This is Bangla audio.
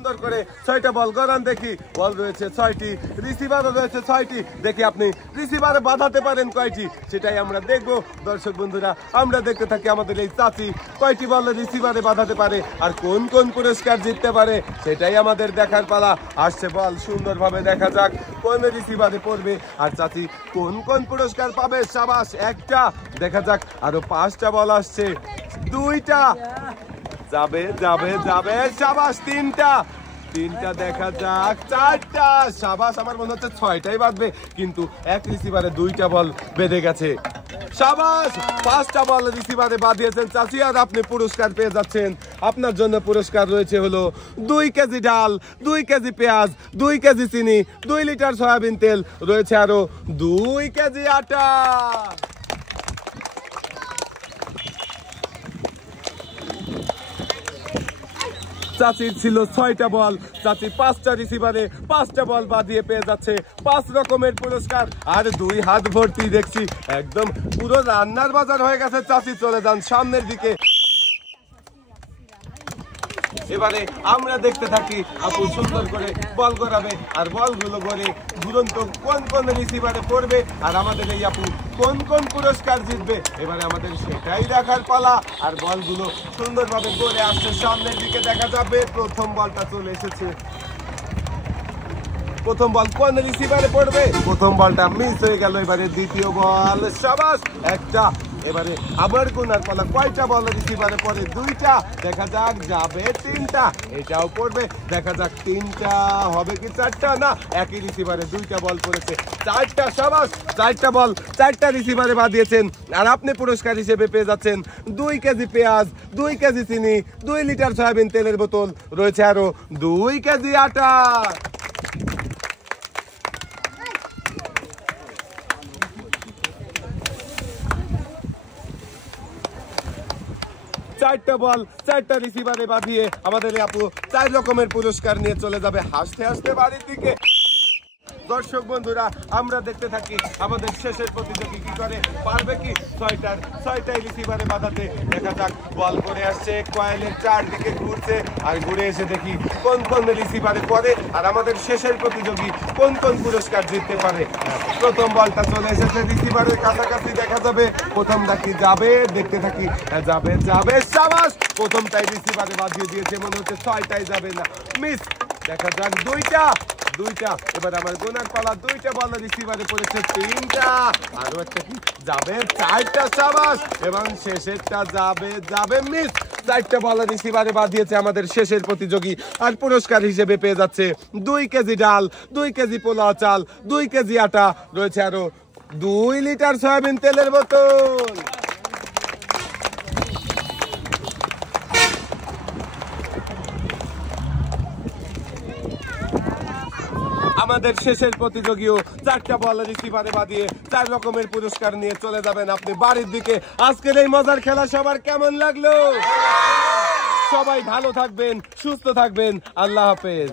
সুন্দর করে 6টা বল গড়ান দেখি। বল রয়েছে 6টি, রিসিভারও রয়েছে 6টি। দেখি আপনি রিসিভারে বাঁধাতে পারেন কয়টি, সেটাই আমরা দেখবো। দর্শক বন্ধুরা, আমরা দেখতে থাকি আমাদের এই চাচি কয়টি বল রিসিভারে বাঁধাতে পারে আর কোন কোন পুরস্কার জিততে পারে, সেটাই আমাদের দেখার পালা। আসছে বল, সুন্দরভাবে দেখা যাক কোন রিসিভারে পড়বে আর চাচি কোন কোন পুরস্কার পাবে। সাবাস, একটা। দেখা যাক আরো 5টা বল আসছে, 2টা যাবে যাবে যাবে। সাবাস, 3টা দেখা যাক, 4টা। সাবাস, আমার মনে হচ্ছে 6টাই বাঁধবে, কিন্তু এক রিসিভারে 2টা বল বেঁধে গেছে। সাবাস, 5টা বল রিসিভারে বাঁধিয়েছেন চাচি আর আপনি পুরস্কার পেয়ে যাচ্ছেন। আপনার জন্য পুরস্কার রয়েছে হলো 2 কেজি ডাল, 2 কেজি পেঁয়াজ, 2 কেজি চিনি, 2 লিটার সয়াবিন তেল, রয়েছে আরো 2 কেজি আটা। চাচির ছিল 6টা বল, চাচি 5টা রিসিভারে 5টা বল বাঁধিয়ে পেয়ে যাচ্ছে 5 রকমের পুরস্কার আর 2 হাত ভর্তি। দেখছি একদম পুরো রান্নার বাজার হয়ে গেছে। চাচি চলে যান সামনের দিকে। এবারে আমরা দেখতে থাকি আপু সুন্দর করে বল গড়াবে আর বলগুলো গড়ে দুরন্ত কোন কোন রিসিভারে পড়বে আর আমাদের এই আপু কোন কোন পুরস্কার জিতবে, এবারে আমাদের সেটাই দেখার পালা। আর বলগুলো সুন্দরভাবে গড়ে আসছে সামনের দিকে, দেখা যাবে। প্রথম বলটা চলে এসেছে। প্রথম বল কোন রিসিভারে পড়বে? প্রথম বলটা মিস হয়ে গেল। এবারে দ্বিতীয় বল, সাবাস, একটা। এবারে আবার গোনার পালা, কয়টা বল রিসিভারে পড়ে? 2টা। দেখা যাক, যাবে 3টা, এটাও পড়বে। দেখা যাক 3টা হবে কি 4টা? না, একই রিসিভারে 2টা বল পড়েছে, 4টা। সাবাস, 4টা বল 4টা রিসিভারে বাঁধিয়েছেন আর আপনি পুরস্কার হিসেবে পেয়ে যাচ্ছেন 2 কেজি পেঁয়াজ, 2 কেজি চিনি, 2 লিটার সয়াবিন তেলের বোতল, রয়েছে আরো 2 কেজি আটা। চারটা বল 4টা রিসিভারে বাঁধিয়ে আমাদের আপু 4 রকমের পুরস্কার নিয়ে চলে যাবে হাসতে হাসতে বাড়ির দিকে। দর্শক বন্ধুরা, আমরা দেখতে থাকি আমাদের শেষের প্রতিযোগী কি করে, পারবে কি 6টাই রিসিভারে বাঁধাতে। দেখা যাক, বল করে আসছে, কয়েলের চারদিকে ঘুরছে আর ঘুরে এসে দেখি কোন কোন রিসিভারে পড়ে আর আমাদের শেষের প্রতিযোগী কোন কোন পুরস্কার জিততে পারে। প্রথম বলটা চলে এসেছে রিসিভারের কাছাকাছি, দেখা যাবে। প্রথমটা কি যাবে? দেখতে থাকি, যাবে যাবে। সাবাস, প্রথমটাই রিসিভারে বাঁধিয়ে দিয়েছে, মনে হচ্ছে 6টাই যাবে না, মিস। দেখা যাক, 2টা। এবার আমার গোনার পালা, 2টা বল রিসিভারে পড়েছে, 3টা। আরো একটা কি যাবে? 4টা। সাবাস, এবং শেষেরটা যাবে মিস। 4টা বল রিসিভারে বাঁধিয়েছে আমাদের শেষের প্রতিযোগী আর পুরস্কার হিসেবে পেয়ে যাচ্ছে 2 কেজি ডাল, 2 কেজি পোলাও চাল, 2 কেজি আটা, রয়েছে আরো 2 লিটার সয়াবিন তেলের বোতল। আমাদের শেষের প্রতিযোগীও 4টা বল রিসিভারে বাঁধিয়ে 4 রকমের পুরস্কার নিয়ে চলে যাবেন আপনি বাড়ির দিকে। আজকের এই মজার খেলা সবার কেমন লাগলো? সবাই ভালো থাকবেন, সুস্থ থাকবেন। আল্লাহ হাফেজ।